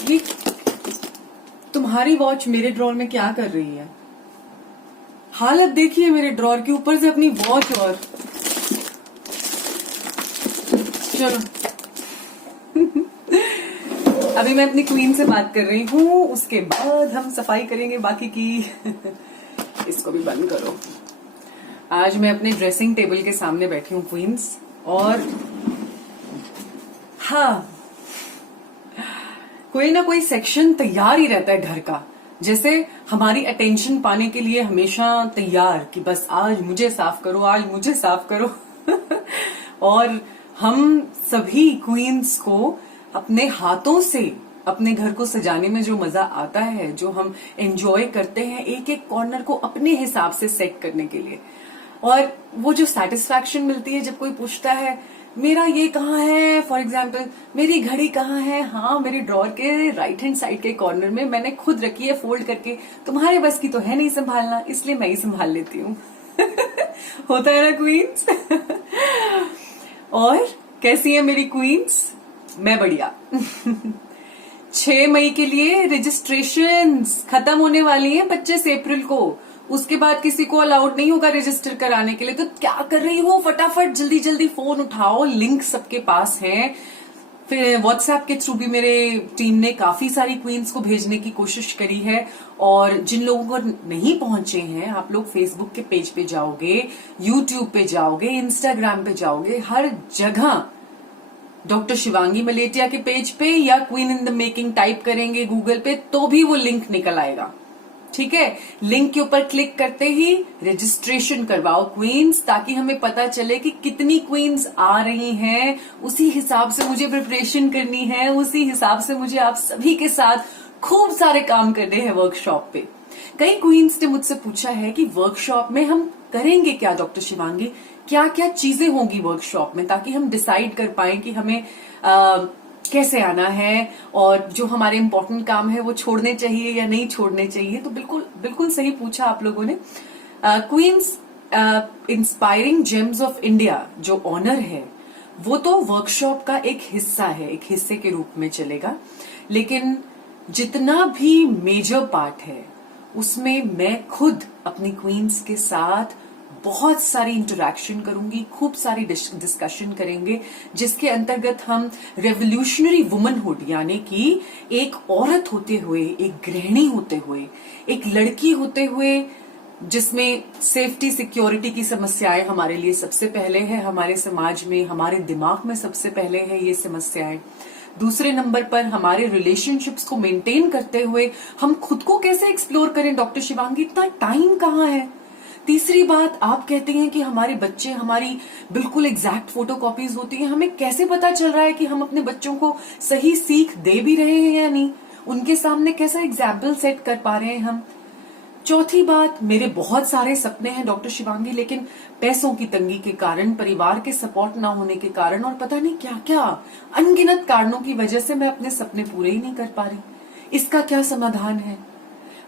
ये तुम्हारी वॉच मेरे ड्रॉर में क्या कर रही है? हालत देखिए मेरे ड्रॉर की, ऊपर से अपनी वॉच। और चलो अभी मैं अपनी क्वीन से बात कर रही हूँ, उसके बाद हम सफाई करेंगे बाकी की। इसको भी बंद करो। आज मैं अपने ड्रेसिंग टेबल के सामने बैठी हूँ क्वींस, और हाँ, कोई ना कोई सेक्शन तैयार ही रहता है घर का, जैसे हमारी अटेंशन पाने के लिए हमेशा तैयार कि बस आज मुझे साफ करो, आज मुझे साफ करो। और हम सभी क्वींस को अपने हाथों से अपने घर को सजाने में जो मजा आता है, जो हम एंजॉय करते हैं एक एक कॉर्नर को अपने हिसाब से सेट करने के लिए, और वो जो सेटिस्फैक्शन मिलती है जब कोई पूछता है मेरा ये कहाँ है, फॉर एग्जाम्पल मेरी घड़ी कहाँ है, हाँ मेरे ड्रॉर के राइट हैंड साइड के कॉर्नर में मैंने खुद रखी है फोल्ड करके, तुम्हारे बस की तो है नहीं संभालना, इसलिए मैं ही संभाल लेती हूँ। होता है ना क्वींस? और कैसी है मेरी क्वींस? मैं बढ़िया। 6 मई के लिए रजिस्ट्रेशंस खत्म होने वाली हैं 25 अप्रैल को। उसके बाद किसी को अलाउड नहीं होगा रजिस्टर कराने के लिए। तो क्या कर रही हो, फटाफट जल्दी जल्दी फोन उठाओ, लिंक सबके पास है। फिर व्हाट्सएप के थ्रू भी मेरे टीम ने काफी सारी क्वींस को भेजने की कोशिश करी है, और जिन लोगों को नहीं पहुंचे हैं, आप लोग फेसबुक के पेज पे जाओगे, यूट्यूब पे जाओगे, इंस्टाग्राम पे जाओगे, हर जगह डॉक्टर शिवांगी मलेटिया के पेज पे या queen in the making type करेंगे गूगल पे तो भी वो लिंक निकल आएगा। ठीक है, लिंक के ऊपर क्लिक करते ही रजिस्ट्रेशन करवाओ क्वींस, ताकि हमें पता चले कि कितनी क्वींस आ रही हैं। उसी हिसाब से मुझे प्रिपरेशन करनी है, उसी हिसाब से मुझे आप सभी के साथ खूब सारे काम करने हैं वर्कशॉप पे। कई क्वींस ने मुझसे पूछा है कि वर्कशॉप में हम करेंगे क्या डॉक्टर शिवांगी, क्या क्या चीजें होंगी वर्कशॉप में, ताकि हम डिसाइड कर पाए कि हमें कैसे आना है, और जो हमारे इंपॉर्टेंट काम है वो छोड़ने चाहिए या नहीं छोड़ने चाहिए। तो बिल्कुल बिल्कुल सही पूछा आप लोगों ने। Queen's inspiring gems of India जो ऑनर है, वो तो वर्कशॉप का एक हिस्सा है, एक हिस्से के रूप में चलेगा, लेकिन जितना भी मेजर पार्ट है उसमें मैं खुद अपनी क्वींस के साथ बहुत सारी इंटरेक्शन करूंगी, खूब सारी डिस्कशन करेंगे, जिसके अंतर्गत हम रेवोल्यूशनरी वुमनहुड, यानी कि एक औरत होते हुए, एक गृहिणी होते हुए, एक लड़की होते हुए, जिसमें सेफ्टी सिक्योरिटी की समस्याएं हमारे लिए सबसे पहले है, हमारे समाज में, हमारे दिमाग में सबसे पहले है ये समस्याएं। दूसरे नंबर पर हमारे रिलेशनशिप्स को मेंटेन करते हुए हम खुद को कैसे एक्सप्लोर करें डॉक्टर शिवांगी, इतना टाइम कहाँ है। तीसरी बात, आप कहते हैं कि हमारे बच्चे हमारी बिल्कुल एग्जैक्ट फोटोकॉपीज होती हैं, हमें कैसे पता चल रहा है कि हम अपने बच्चों को सही सीख दे भी रहे हैं या नहीं, उनके सामने कैसा एग्जाम्पल सेट कर पा रहे हैं हम। चौथी बात, मेरे बहुत सारे सपने हैं डॉक्टर शिवांगी, लेकिन पैसों की तंगी के कारण, परिवार के सपोर्ट ना होने के कारण, और पता नहीं क्या क्या अनगिनत कारणों की वजह से मैं अपने सपने पूरे ही नहीं कर पा रही। इसका क्या समाधान है?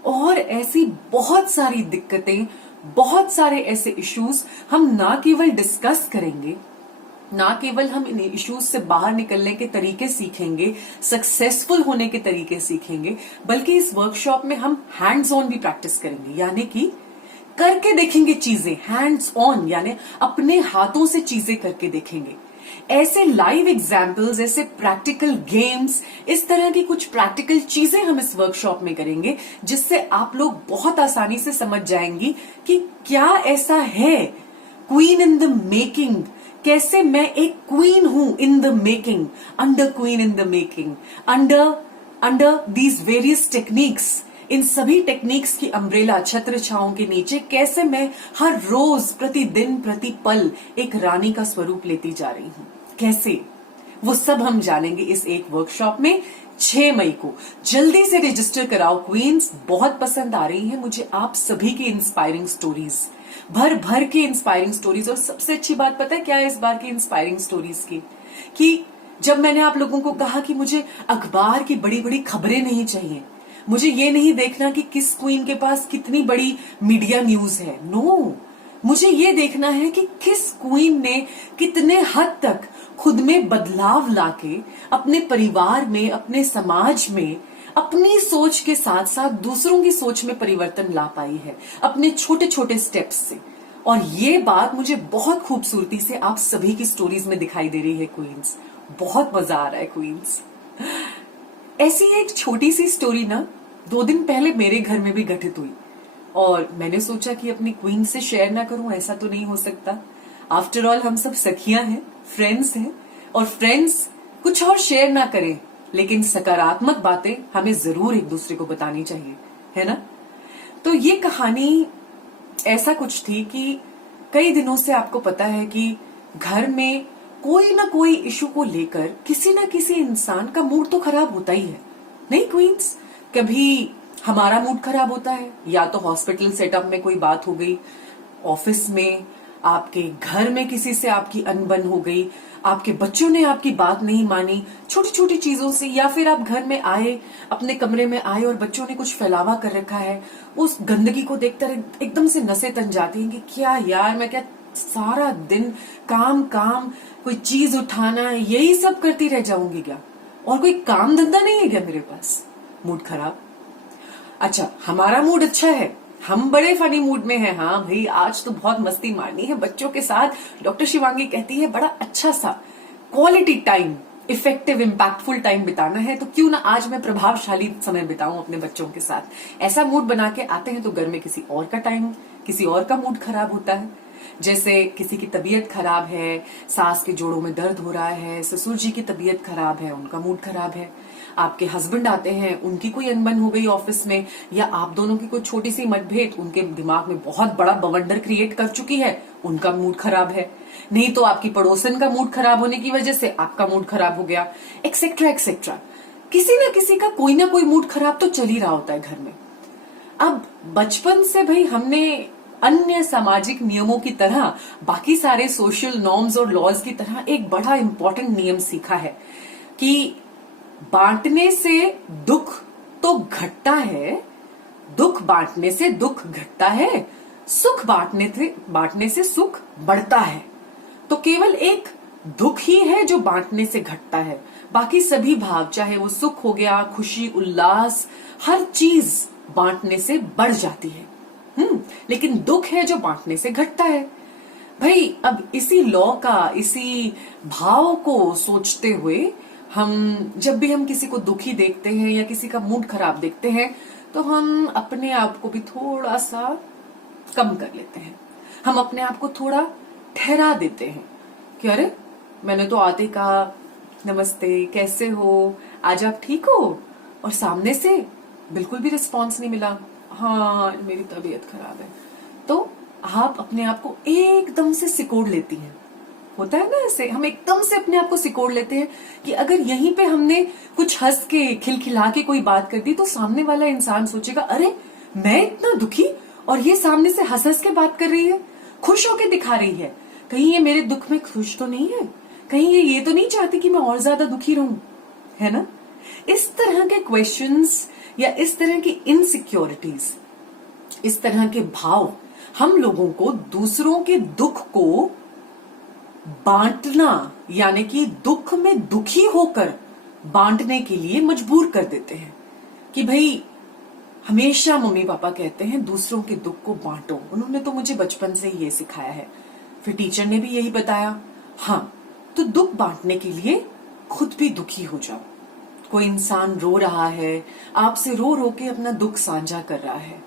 और ऐसी बहुत सारी दिक्कतें, बहुत सारे ऐसे इश्यूज हम ना केवल डिस्कस करेंगे, ना केवल हम इन इश्यूज से बाहर निकलने के तरीके सीखेंगे, सक्सेसफुल होने के तरीके सीखेंगे, बल्कि इस वर्कशॉप में हम हैंड्स ऑन भी प्रैक्टिस करेंगे, यानी कि करके देखेंगे चीजें, हैंड्स ऑन यानी अपने हाथों से चीजें करके देखेंगे। ऐसे लाइव एग्जाम्पल्स, ऐसे प्रैक्टिकल गेम्स, इस तरह की कुछ प्रैक्टिकल चीजें हम इस वर्कशॉप में करेंगे, जिससे आप लोग बहुत आसानी से समझ जाएंगी कि क्या ऐसा है क्वीन इन द मेकिंग, कैसे मैं एक क्वीन हूं in the making, under queen in the making, under these various techniques. इन सभी टेक्निक्स की अम्ब्रेला, छत्र छाओं के नीचे कैसे मैं हर रोज, प्रतिदिन, प्रति पल एक रानी का स्वरूप लेती जा रही हूं, कैसे, वो सब हम जानेंगे इस एक वर्कशॉप में 6 मई को। जल्दी से रजिस्टर कराओ क्वींस, बहुत पसंद आ रही है मुझे आप सभी की इंस्पायरिंग स्टोरीज, भर भर के इंस्पायरिंग स्टोरीज। और सबसे अच्छी बात पता है क्या है इस बार की इंस्पायरिंग स्टोरीज की, कि जब मैंने आप लोगों को कहा कि मुझे अखबार की बड़ी बड़ी खबरें नहीं चाहिए, मुझे ये नहीं देखना कि किस क्वीन के पास कितनी बड़ी मीडिया न्यूज है, नो, मुझे ये देखना है कि किस क्वीन ने कितने हद तक खुद में बदलाव लाके अपने परिवार में, अपने समाज में अपनी सोच के साथ साथ दूसरों की सोच में परिवर्तन ला पाई है अपने छोटे छोटे स्टेप्स से। और ये बात मुझे बहुत खूबसूरती से आप सभी की स्टोरीज में दिखाई दे रही है क्वींस। बहुत मजा आ रहा है क्वींस। ऐसी एक छोटी सी स्टोरी ना 2 दिन पहले मेरे घर में भी घटित हुई और मैंने सोचा कि अपनी क्वीन से शेयर ना करूं, ऐसा तो नहीं हो सकता। आफ्टर ऑल हम सब सखियां हैं, फ्रेंड्स हैं, और फ्रेंड्स कुछ और शेयर ना करें लेकिन सकारात्मक बातें हमें जरूर एक दूसरे को बतानी चाहिए, है ना। तो ये कहानी ऐसा कुछ थी कि कई दिनों से आपको पता है कि घर में कोई ना कोई इशू को लेकर किसी ना किसी इंसान का मूड तो खराब होता ही है, नहीं क्वींस। कभी हमारा मूड खराब होता है, या तो हॉस्पिटल सेटअप में कोई बात हो गई, ऑफिस में, आपके घर में किसी से आपकी अनबन हो गई, आपके बच्चों ने आपकी बात नहीं मानी, छोटी छोटी चीजों से, या फिर आप घर में आए, अपने कमरे में आए और बच्चों ने कुछ फैलावा कर रखा है, उस गंदगी को देखकर एकदम से नसें तन जाती हैं कि क्या यार, मैं क्या सारा दिन काम काम, कोई चीज उठाना, यही सब करती रह जाऊंगी क्या, और कोई काम धंधा नहीं है क्या मेरे पास। मूड खराब। अच्छा, हमारा मूड अच्छा है, हम बड़े फनी मूड में हैं, हाँ भाई आज तो बहुत मस्ती मारनी है बच्चों के साथ। डॉक्टर शिवांगी कहती है बड़ा अच्छा सा quality time, effective impactful time बिताना है, तो क्यों ना आज मैं प्रभावशाली समय बिताऊं अपने बच्चों के साथ। ऐसा मूड बना के आते हैं तो घर में किसी और का टाइम, किसी और का मूड खराब होता है। जैसे किसी की तबीयत खराब है, सास के जोड़ों में दर्द हो रहा है, ससुर जी की तबीयत खराब है, उनका मूड खराब है, आपके हस्बैंड आते हैं, उनकी कोई अनबन हो गई ऑफिस में, या आप दोनों की कोई छोटी सी मतभेद उनके दिमाग में बहुत बड़ा बवंडर क्रिएट कर चुकी है, उनका मूड खराब है। नहीं तो आपकी पड़ोसन का मूड खराब होने की वजह से आपका मूड खराब हो गया, एक्सेट्रा एक्सेट्रा। किसी ना किसी का कोई ना कोई मूड खराब तो चल ही रहा होता है घर में। अब बचपन से भाई हमने अन्य सामाजिक नियमों की तरह, बाकी सारे सोशल नॉर्म्स और लॉज की तरह एक बड़ा इंपॉर्टेंट नियम सीखा है कि बांटने से दुख तो घटता है, दुख बांटने से दुख घटता है, सुख बांटने से सुख बढ़ता है। तो केवल एक दुख ही है जो बांटने से घटता है, बाकी सभी भाव, चाहे वो सुख हो गया, खुशी, उल्लास, हर चीज बांटने से बढ़ जाती है। लेकिन दुख है जो बांटने से घटता है। भाई अब इसी लॉ का, इसी भाव को सोचते हुए हम जब भी हम किसी को दुखी देखते हैं या किसी का मूड खराब देखते हैं तो हम अपने आप को भी थोड़ा सा कम कर लेते हैं। हम अपने आप को थोड़ा ठहरा देते हैं कि अरे मैंने तो आते कहा नमस्ते, कैसे हो, आज आप ठीक हो, और सामने से बिल्कुल भी रिस्पॉन्स नहीं मिला, हाँ मेरी तबीयत खराब है, तो आप अपने आप को एकदम से सिकोड़ लेती हैं। होता है ना ऐसे, हम एकदम से अपने आप को सिकोड़ लेते हैं कि अगर यहीं पे हमने कुछ हंस के खिलखिला के कोई बात कर दी तो सामने वाला इंसान सोचेगा अरे मैं इतना दुखी और ये सामने से हंस हंस के बात कर रही है, खुश होके दिखा रही है, कहीं ये मेरे दुख में खुश तो नहीं है, कहीं ये तो नहीं चाहती कि मैं और ज्यादा दुखी रहूं, है ना। इस तरह के क्वेश्चंस या इस तरह की इनसिक्योरिटीज, इस तरह के भाव हम लोगों को दूसरों के दुख को बांटना, यानी कि दुख में दुखी होकर बांटने के लिए मजबूर कर देते हैं। कि भाई हमेशा मम्मी पापा कहते हैं दूसरों के दुख को बांटो, उन्होंने तो मुझे बचपन से ही ये सिखाया है, फिर टीचर ने भी यही बताया। हाँ, तो दुख बांटने के लिए खुद भी दुखी हो जाओ। कोई इंसान रो रहा है, आपसे रो रो के अपना दुख साझा कर रहा है,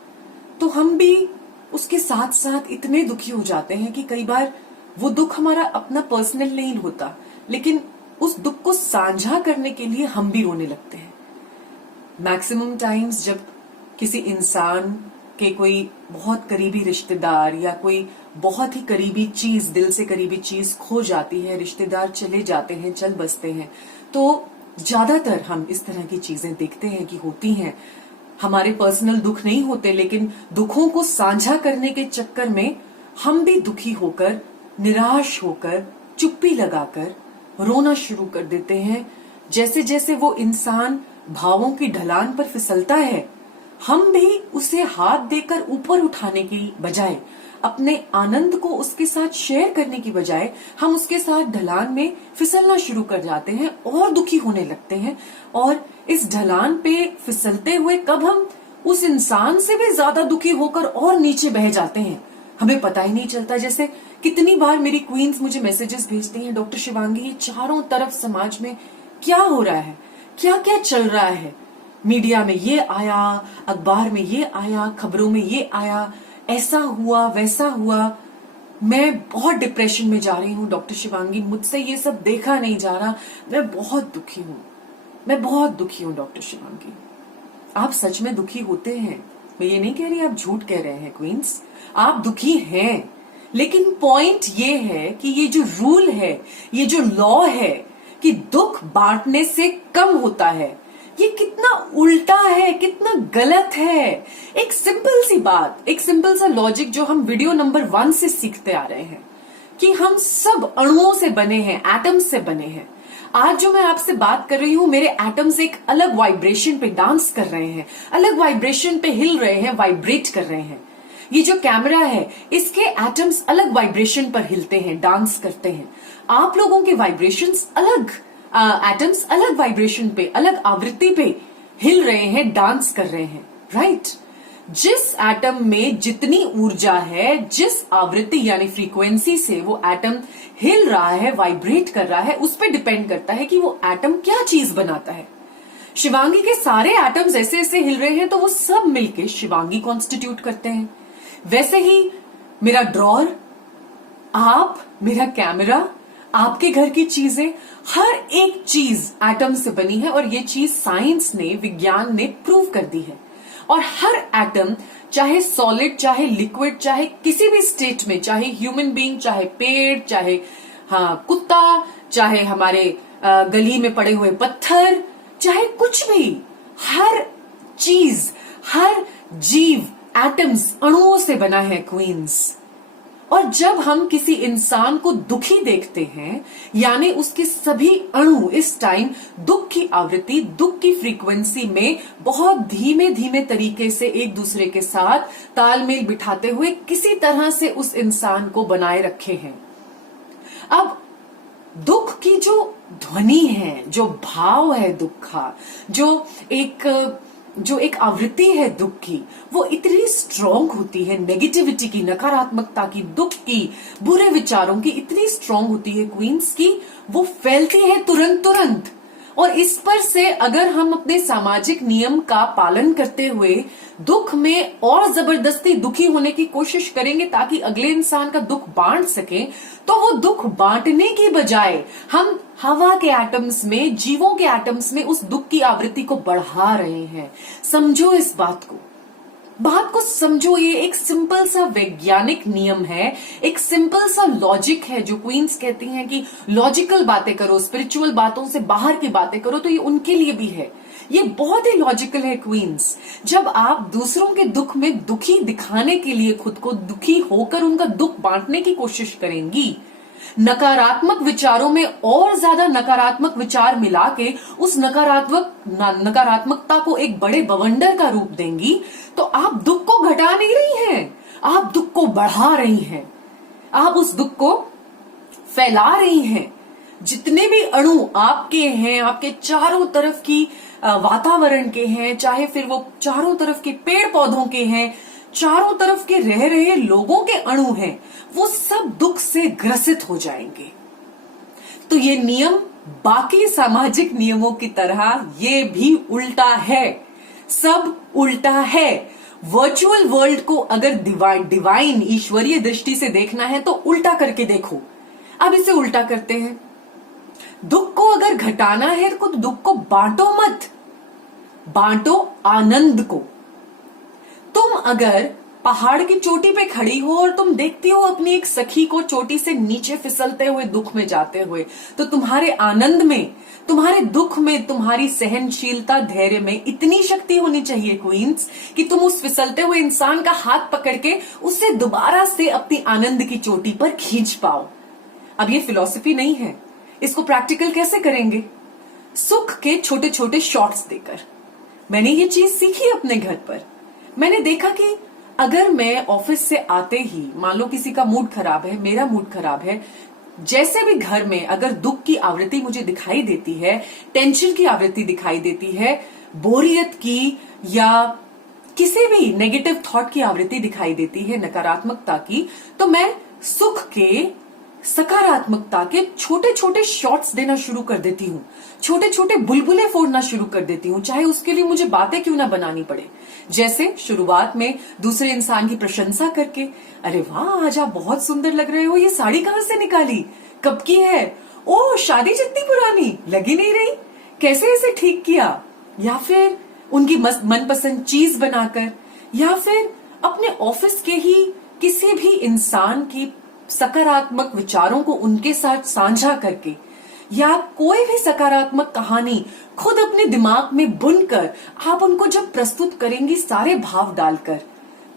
तो हम भी उसके साथ साथ इतने दुखी हो जाते हैं कि कई बार वो दुख हमारा अपना पर्सनल नहीं होता, लेकिन उस दुख को साझा करने के लिए हम भी रोने लगते हैं। मैक्सिमम टाइम्स जब किसी इंसान के कोई बहुत करीबी रिश्तेदार या कोई बहुत ही करीबी चीज, दिल से करीबी चीज खो जाती है, रिश्तेदार चले जाते हैं, चल बसते हैं, तो ज्यादातर हम इस तरह की चीजें देखते हैं कि होती हैं। हमारे पर्सनल दुख नहीं होते, लेकिन दुखों को साझा करने के चक्कर में हम भी दुखी होकर, निराश होकर, चुप्पी लगाकर रोना शुरू कर देते हैं। जैसे जैसे वो इंसान भावों की ढलान पर फिसलता है, हम भी उसे हाथ देकर ऊपर उठाने की बजाय अपने आनंद को उसके साथ शेयर करने की बजाय हम उसके साथ ढलान में फिसलना शुरू कर जाते हैं और दुखी होने लगते हैं। और इस ढलान पे फिसलते हुए कब हम उस इंसान से भी ज्यादा दुखी होकर और नीचे बह जाते हैं, हमें पता ही नहीं चलता। जैसे कितनी बार मेरी क्वींस मुझे मैसेजेस भेजती हैं, डॉक्टर शिवांगी ये चारों तरफ समाज में क्या हो रहा है, क्या क्या चल रहा है, मीडिया में ये आया, अखबार में ये आया, खबरों में ये आया, ऐसा हुआ वैसा हुआ, मैं बहुत डिप्रेशन में जा रही हूँ डॉक्टर शिवांगी, मुझसे ये सब देखा नहीं जा रहा, मैं बहुत दुखी हूँ, मैं बहुत दुखी हूँ डॉक्टर शिवांगी। आप सच में दुखी होते हैं, मैं ये नहीं कह रही आप झूठ कह रहे हैं क्वींस, आप दुखी हैं। लेकिन पॉइंट ये है कि ये जो रूल है, ये जो लॉ है कि दुख बांटने से कम होता है, ये कितना उल्टा है, कितना गलत है। एक सिंपल सी बात, एक सिंपल सा लॉजिक जो हम वीडियो नंबर 1 से सीखते आ रहे हैं कि हम सब अणुओं से बने हैं, एटम्स से बने हैं। आज जो मैं आपसे बात कर रही हूं, मेरे एटम्स एक अलग वाइब्रेशन पे डांस कर रहे हैं, अलग वाइब्रेशन पे हिल रहे हैं, वाइब्रेट कर रहे हैं। ये जो कैमरा है, इसके एटम्स अलग वाइब्रेशन पर हिलते हैं, डांस करते हैं। आप लोगों के वाइब्रेशंस अलग, एटम्स अलग वाइब्रेशन पे, अलग आवृत्ति पे हिल रहे हैं, डांस कर रहे हैं, राइट? जिस एटम में जितनी ऊर्जा है, जिस आवृत्ति यानी फ्रीक्वेंसी से वो एटम हिल रहा है, वाइब्रेट कर रहा है, उस पर डिपेंड करता है कि वो एटम क्या चीज बनाता है। शिवांगी के सारे एटम्स ऐसे ऐसे हिल रहे हैं तो वो सब मिलके शिवांगी कॉन्स्टिट्यूट करते हैं। वैसे ही मेरा ड्रॉर, आप, मेरा कैमरा, आपके घर की चीजें, हर एक चीज एटम से बनी है और ये चीज साइंस ने, विज्ञान ने प्रूव कर दी है। और हर एटम, चाहे सॉलिड, चाहे लिक्विड, चाहे किसी भी स्टेट में, चाहे ह्यूमन बीइंग, चाहे पेड़, चाहे कुत्ता, चाहे हमारे गली में पड़े हुए पत्थर, चाहे कुछ भी, हर चीज, हर जीव एटम्स, अणुओं से बना है क्वींस। और जब हम किसी इंसान को दुखी देखते हैं, यानी उसके सभी अणु इस टाइम दुख की आवृत्ति, दुख की फ्रीक्वेंसी में बहुत धीमे धीमे तरीके से एक दूसरे के साथ तालमेल बिठाते हुए किसी तरह से उस इंसान को बनाए रखे हैं। अब दुख की जो ध्वनि है, जो भाव है दुख का, जो एक आवृत्ति है दुख की, वो इतनी स्ट्रॉन्ग होती है, नेगेटिविटी की, नकारात्मकता की, दुख की, बुरे विचारों की इतनी स्ट्रॉन्ग होती है क्वींस की, वो फैलती है तुरंत तुरंत। और इस पर से अगर हम अपने सामाजिक नियम का पालन करते हुए दुख में और जबरदस्ती दुखी होने की कोशिश करेंगे ताकि अगले इंसान का दुख बांट सके, तो वो दुख बांटने की बजाय हम हवा के एटम्स में, जीवों के एटम्स में उस दुख की आवृत्ति को बढ़ा रहे हैं। समझो इस बात को समझो। ये एक सिंपल सा वैज्ञानिक नियम है, एक सिंपल सा लॉजिक है। जो क्वींस कहती हैं कि लॉजिकल बातें करो, स्पिरिचुअल बातों से बाहर की बातें करो, तो ये उनके लिए भी है। ये बहुत ही लॉजिकल है क्वींस। जब आप दूसरों के दुख में दुखी दिखाने के लिए खुद को दुखी होकर उनका दुख बांटने की कोशिश करेंगी, नकारात्मक विचारों में और ज्यादा नकारात्मक विचार मिला के उस नकारात्मकता को एक बड़े बवंडर का रूप देंगी, तो आप दुख को घटा नहीं रही हैं, आप दुख को बढ़ा रही हैं, आप उस दुख को फैला रही हैं। जितने भी अणु आपके हैं, आपके चारों तरफ की वातावरण के हैं, चाहे फिर वो चारों तरफ के पेड़ पौधों के हैं, चारों तरफ के रह रहे लोगों के अणु हैं, वो सब दुख से ग्रसित हो जाएंगे। तो ये नियम बाकी सामाजिक नियमों की तरह ये भी उल्टा है, सब उल्टा है। वर्चुअल वर्ल्ड को अगर डिवाइन ईश्वरीय दृष्टि से देखना है तो उल्टा करके देखो। अब इसे उल्टा करते हैं। दुख को अगर घटाना है तो दुख को बांटो मत, बांटो आनंद को। तुम अगर पहाड़ की चोटी पे खड़ी हो और तुम देखती हो अपनी एक सखी को चोटी से नीचे फिसलते हुए, दुख में जाते हुए, तो तुम्हारे आनंद में, तुम्हारे दुख में, तुम्हारी सहनशीलता, धैर्य में इतनी शक्ति होनी चाहिए क्वींस कि तुम उस फिसलते हुए इंसान का हाथ पकड़ के उससे दोबारा से अपनी आनंद की चोटी पर खींच पाओ। अब ये फिलॉसफी नहीं है, इसको प्रैक्टिकल कैसे करेंगे? सुख के छोटे छोटे शॉट्स देकर। मैंने ये चीज सीखी अपने घर पर। मैंने देखा कि अगर मैं ऑफिस से आते ही मान लो किसी का मूड खराब है, मेरा मूड खराब है, जैसे भी घर में अगर दुख की आवृत्ति मुझे दिखाई देती है, टेंशन की आवृत्ति दिखाई देती है, बोरियत की या किसी भी नेगेटिव थॉट की आवृत्ति दिखाई देती है, नकारात्मकता की, तो मैं सुख के, सकारात्मकता के छोटे छोटे शॉट्स देना शुरू कर देती हूँ, छोटे छोटे बुलबुले फोड़ना शुरू कर देती हूँ, चाहे उसके लिए मुझे बातें क्यों ना बनानी पड़े। जैसे शुरुआत में दूसरे इंसान की प्रशंसा करके, अरे वाह आज आप बहुत सुंदर लग रहे हो, ये साड़ी कहाँ से निकाली, कब की है, ओ शादी जितनी पुरानी लगी नहीं रही, कैसे इसे ठीक किया, या फिर उनकी मनपसंद चीज बनाकर, या फिर अपने ऑफिस के ही किसी भी इंसान की सकारात्मक विचारों को उनके साथ साझा करके, या कोई भी सकारात्मक कहानी खुद अपने दिमाग में बुनकर आप उनको जब प्रस्तुत करेंगी सारे भाव डालकर,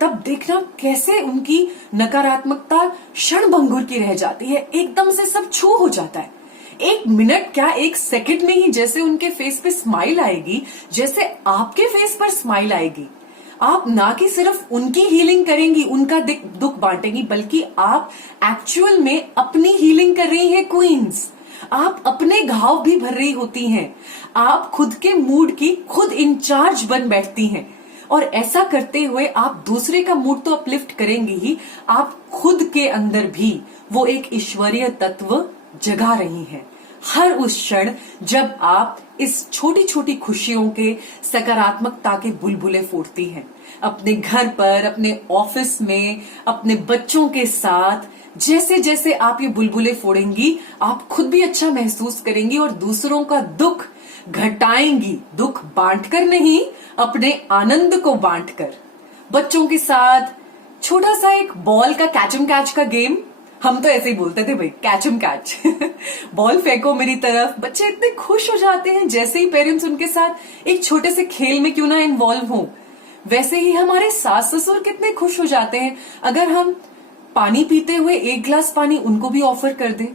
तब देखना कैसे उनकी नकारात्मकता क्षणभंगुर की रह जाती है, एकदम से सब छू हो जाता है। 1 मिनट क्या 1 सेकंड में ही जैसे उनके फेस पे स्माइल आएगी, जैसे आपके फेस पर स्माइल आएगी। आप ना कि सिर्फ उनकी हीलिंग करेंगी, उनका दुख बांटेंगी, बल्कि आप एक्चुअल में अपनी हीलिंग कर रही हैं क्वींस। आप अपने घाव भी भर रही होती हैं, आप खुद के मूड की खुद इंचार्ज बन बैठती हैं, और ऐसा करते हुए आप दूसरे का मूड तो अपलिफ्ट करेंगी ही, आप खुद के अंदर भी वो एक ईश्वरीय तत्व जगा रही हैं। हर उस क्षण जब आप इस छोटी छोटी खुशियों के, सकारात्मकता के बुलबुले फोड़ती हैं, अपने घर पर, अपने ऑफिस में, अपने बच्चों के साथ, जैसे जैसे आप ये बुलबुले फोड़ेंगी आप खुद भी अच्छा महसूस करेंगी और दूसरों का दुख घटाएंगी, दुख बांटकर नहीं, अपने आनंद को बांटकर। बच्चों के साथ छोटा सा एक बॉल का कैच एंड कैच का गेम, हम तो ऐसे ही बोलते थे भाई, कैच एंड कैच बॉल फेंको मेरी तरफ, बच्चे इतने खुश हो जाते हैं जैसे ही पेरेंट्स उनके साथ एक छोटे से खेल में क्यों ना इन्वॉल्व हो। वैसे ही हमारे सास ससुर कितने खुश हो जाते हैं अगर हम पानी पीते हुए 1 गिलास पानी उनको भी ऑफर कर दें।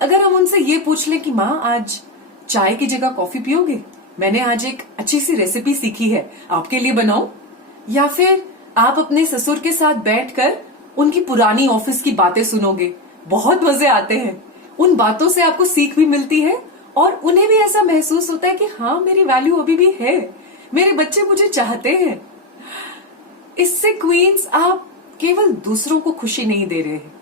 अगर हम उनसे ये पूछ लें कि माँ आज चाय की जगह कॉफी पियोगे, मैंने आज एक अच्छी सी रेसिपी सीखी है, आपके लिए बनाऊं। या फिर आप अपने ससुर के साथ बैठकर उनकी पुरानी ऑफिस की बातें सुनोगे, बहुत मजे आते हैं, उन बातों से आपको सीख भी मिलती है और उन्हें भी ऐसा महसूस होता है कि हाँ मेरी वैल्यू अभी भी है, मेरे बच्चे मुझे चाहते हैं। इससे क्वींस आप केवल दूसरों को खुशी नहीं दे रहे हैं,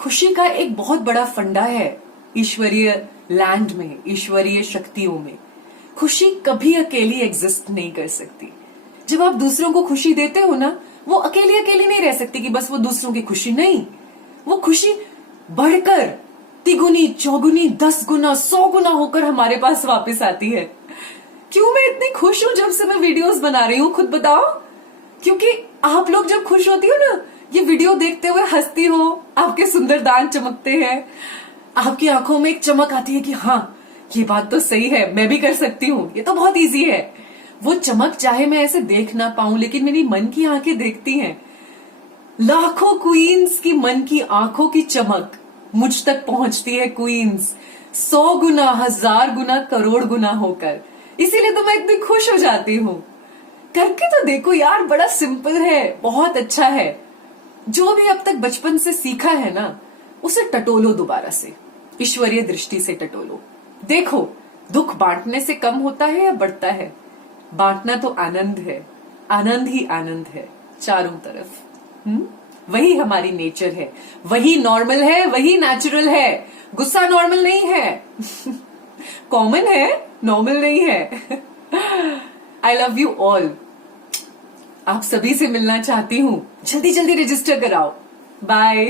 खुशी का एक बहुत बड़ा फंडा है ईश्वरीय लैंड में, ईश्वरीय शक्तियों में। खुशी कभी अकेली एग्जिस्ट नहीं कर सकती। जब आप दूसरों को खुशी देते हो ना, वो अकेली अकेली नहीं रह सकती कि बस वो दूसरों की खुशी, नहीं, वो खुशी बढ़कर तिगुनी, चौगुनी, 10 गुना, 100 गुना होकर हमारे पास वापस आती है। क्यों मैं इतनी खुश हूं जब से मैं वीडियोस बना रही हूं, खुद बताओ? क्योंकि आप लोग जब खुश होती हो ना, ये वीडियो देखते हुए हंसती हो, आपके सुंदर दांत चमकते हैं, आपकी आंखों में एक चमक आती है कि हाँ ये बात तो सही है, मैं भी कर सकती हूँ, ये तो बहुत इजी है। वो चमक चाहे मैं ऐसे देख ना पाऊं, लेकिन मेरी मन की आंखें देखती हैं। लाखों क्वींस की मन की आंखों की चमक मुझ तक पहुंचती है क्वींस, 100 गुना, 1000 गुना, करोड़ गुना होकर। इसीलिए तो मैं इतनी खुश हो जाती हूँ। करके तो देखो यार, बड़ा सिंपल है, बहुत अच्छा है। जो भी अब तक बचपन से सीखा है ना, उसे टटोलो दोबारा से, ईश्वरीय दृष्टि से टटोलो। देखो दुख बांटने से कम होता है या बढ़ता है? बांटना तो आनंद है, आनंद ही आनंद है चारों तरफ। वही हमारी नेचर है, वही नॉर्मल है, वही नेचुरल है। गुस्सा नॉर्मल नहीं है कॉमन है, नॉर्मल नहीं है। I love you all. आप सभी से मिलना चाहती हूँ, जल्दी जल्दी रजिस्टर कराओ। बाय।